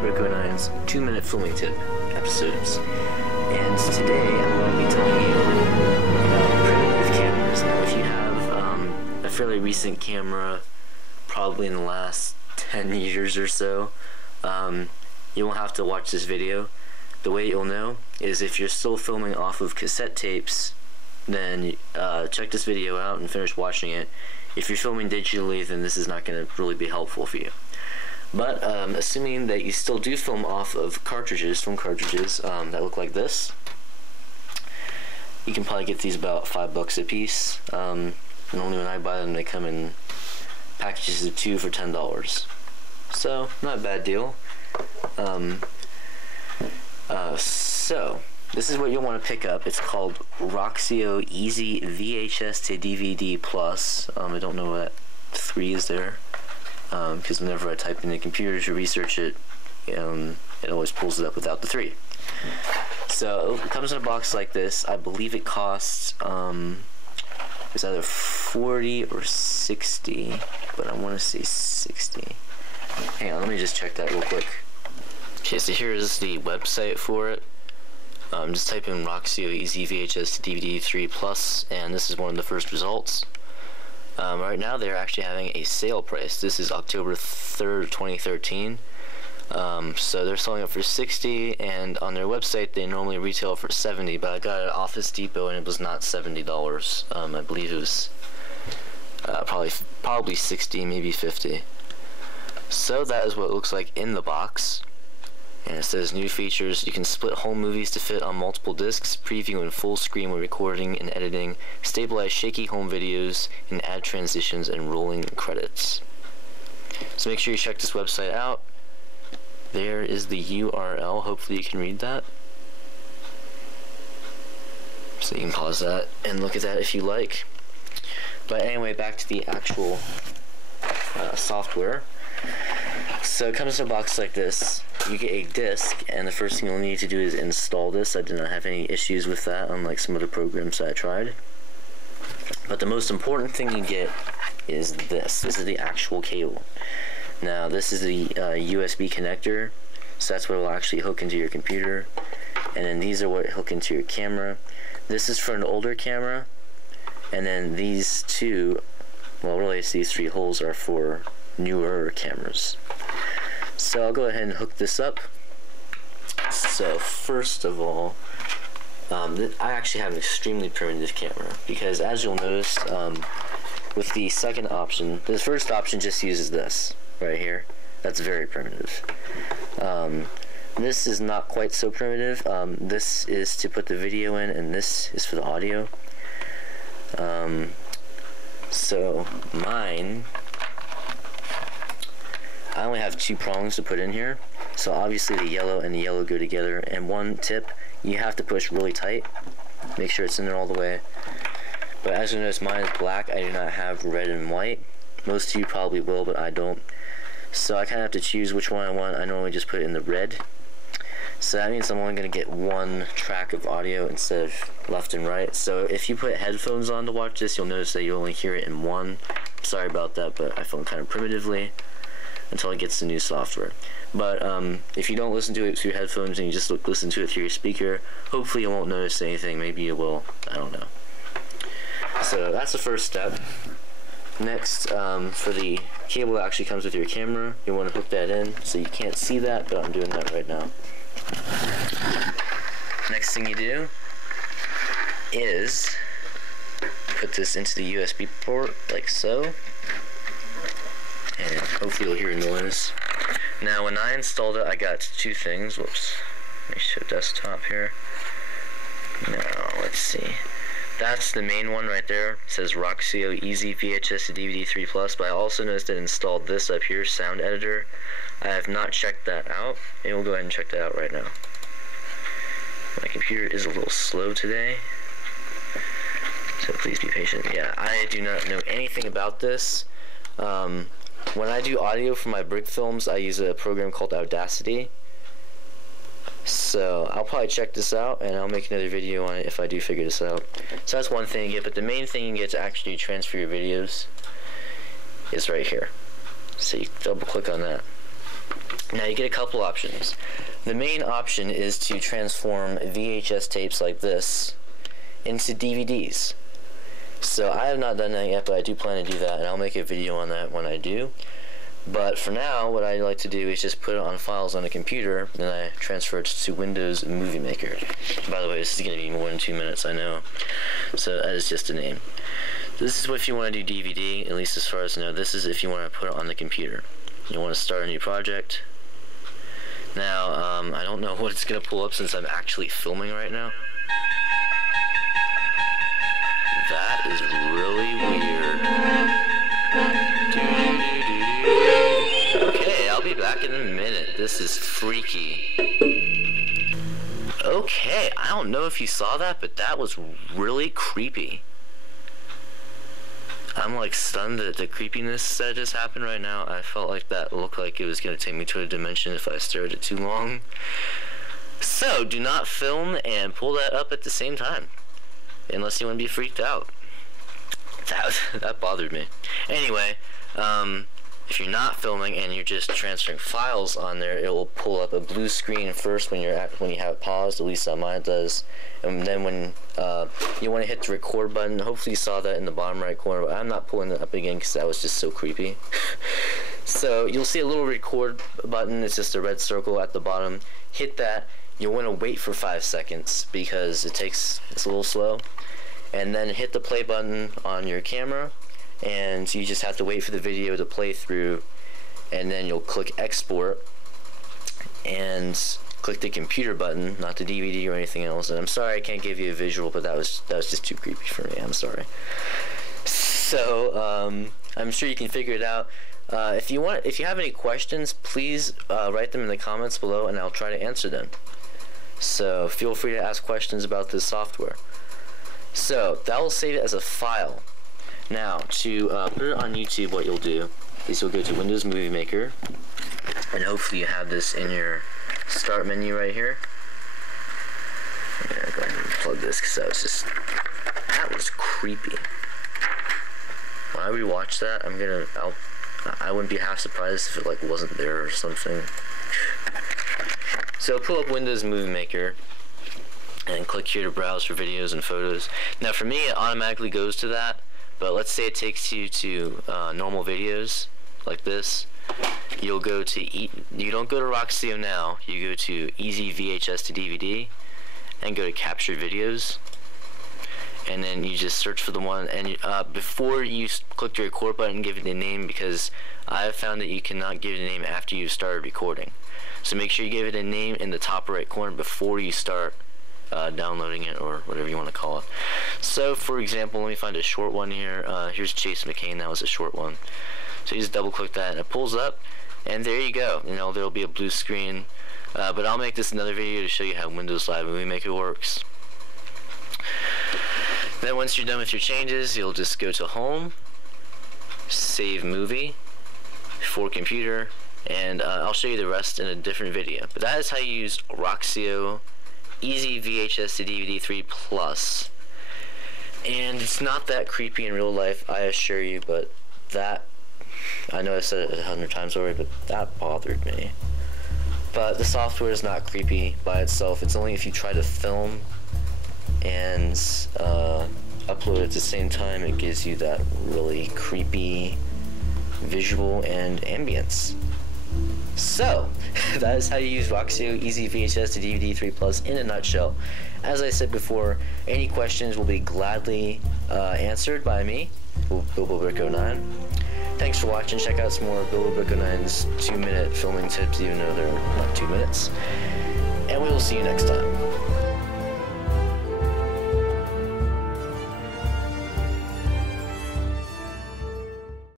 Rico9's 2-minute filming tip episodes. And today I'm going to be telling you about primitive cameras. Now if you have a fairly recent camera, probably in the last 10 years or so, you won't have to watch this video. The way you'll know is if you're still filming off of cassette tapes, then check this video out and finish watching it. If you're filming digitally, then this is not going to really be helpful for you. But assuming that you still do film off of cartridges, film cartridges that look like this, you can probably get these about $5 a piece. Normally when I buy them, they come in packages of 2 for $10. So not a bad deal. So this is what you'll want to pick up. It's called Roxio Easy VHS to DVD Plus. I don't know what 3 is there, because whenever I type in the computer to research it, it always pulls it up without the 3. So it comes in a box like this. I believe it costs it's either 40 or 60, but I want to say 60. Hang on, let me just check that real quick. Okay, so here is the website for it. Just type in Roxio Easy VHS to DVD 3 Plus, and this is one of the first results. Right now they're actually having a sale price. This is October 3rd, 2013. So they're selling it for 60, and on their website they normally retail for 70, but I got it at Office Depot and it was not $70. I believe it was probably 60, maybe 50. So that is what it looks like in the box. And it says new features: you can split home movies to fit on multiple discs, preview in full screen when recording and editing, stabilize shaky home videos, and add transitions and rolling credits. So make sure you check this website out. There is the URL. Hopefully you can read that. So you can pause that and look at that if you like. But anyway, back to the actual software. So it comes in a box like this. You get a disc, and the first thing you'll need to do is install this. I did not have any issues with that, unlike some other programs that I tried. But the most important thing you get is this. This is the actual cable. Now this is the USB connector, so that's what will actually hook into your computer. And then these are what hook into your camera. This is for an older camera, and then these two, well really it's these 3 holes, are for newer cameras. So I'll go ahead and hook this up. So first of all, I actually have an extremely primitive camera, because as you'll notice, with the second option, the first option just uses this right here. That's very primitive. This is not quite so primitive. This is to put the video in, and this is for the audio. So mine, I only have 2 prongs to put in here, so obviously the yellow and the yellow go together. And one tip, you have to push really tight, make sure it's in there all the way. But as you notice, mine is black. I do not have red and white. Most of you probably will, but I don't. So I kind of have to choose which one I want. I normally just put it in the red. So that means I'm only going to get 1 track of audio instead of left and right. So if you put headphones on to watch this, you'll notice that you only hear it in 1. Sorry about that, but I film kind of primitively until it gets the new software. But if you don't listen to it through headphones and you just listen to it through your speaker, hopefully you won't notice anything. Maybe you will. I don't know. So that's the first step. Next, for the cable that actually comes with your camera, you want to hook that in. So you can't see that, but I'm doing that right now. Next thing you do is put this into the USB port like so. And hopefully you'll hear a noise. Now when I installed it, I got 2 things. Whoops. Let me show desktop here. Now let's see. That's the main one right there. It says Roxio Easy VHS to DVD 3 Plus. But I also noticed it installed this up here, Sound Editor. I have not checked that out, and we'll go ahead and check that out right now. My computer is a little slow today, so please be patient. Yeah, I do not know anything about this. When I do audio for my brick films, I use a program called Audacity. So I'll probably check this out, and I'll make another video on it if I do figure this out. So that's one thing you get, but the main thing you get to actually transfer your videos is right here. So you double click on that. Now you get a couple options. The main option is to transform VHS tapes like this into DVDs. So I have not done that yet, but I do plan to do that, and I'll make a video on that when I do. But for now, what I like to do is just put it on files on a computer, and then I transfer it to Windows Movie Maker. By the way, this is going to be more than 2 minutes, I know. So that is just a name. This is what if you want to do DVD, at least as far as I know. This is if you want to put it on the computer. You want to start a new project. Now, I don't know what it's going to pull up since I'm actually filming right now. That is really weird. Okay, I'll be back in a minute. This is freaky. Okay, I don't know if you saw that, but that was really creepy. I'm like stunned at the creepiness that just happened right now. I felt like that looked like it was going to take me to a dimension if I stared at it too long. So, do not film and pull that up at the same time. Unless you want to be freaked out. That bothered me. Anyway, if you're not filming and you're just transferring files on there, it will pull up a blue screen first when you have it paused. At least on mine it does. And then when you want to hit the record button, hopefully you saw that in the bottom right corner. But I'm not pulling it up again because that was just so creepy. So you'll see a little record button. It's just a red circle at the bottom. Hit that. You'll want to wait for 5 seconds because it's a little slow. And then hit the play button on your camera, and you just have to wait for the video to play through, and then you'll click export and click the computer button, not the DVD or anything else. And I'm sorry I can't give you a visual, but that was just too creepy for me. I'm sorry. So I'm sure you can figure it out. If you have any questions, please write them in the comments below, and I'll try to answer them. So feel free to ask questions about this software. So that will save it as a file. Now to put it on YouTube, what you'll do is you'll go to Windows Movie Maker, and hopefully you have this in your start menu right here. I'm gonna go ahead and plug this because that was creepy. When I rewatch that, I wouldn't be half surprised if it like wasn't there or something. So pull up Windows Movie Maker and click here to browse for videos and photos. Now for me it automatically goes to that, but let's say it takes you to normal videos like this. You'll go to you don't go to Roxio now, you go to Easy VHS to DVD and go to capture videos, and then you just search for the one, and before you click the record button, give it a name, because I have found that you cannot give it a name after you started recording. So make sure you give it a name in the top right corner before you start downloading it, or whatever you want to call it. So for example, let me find a short one here. Here's Chase McCain. That was a short one. So you just double click that and it pulls up, and there you go. You know, there'll be a blue screen, but I'll make this another video to show you how Windows Live Movie Maker works. Then once you're done with your changes, you'll just go to Home, Save Movie, for Computer, and I'll show you the rest in a different video. But that is how you use Roxio Easy VHS to DVD 3 Plus. And it's not that creepy in real life, I assure you, but that, I know I've said it 100 times already, but that bothered me. But the software is not creepy by itself. It's only if you try to film and upload it at the same time, it gives you that really creepy visual and ambience. So, that is how you use Roxio Easy VHS to DVD 3 Plus in a nutshell. As I said before, any questions will be gladly answered by me, BilboBrick09. Thanks for watching. Check out some more BilboBrick09's 2-minute filming tips, even though they're not 2 minutes. And we will see you next time.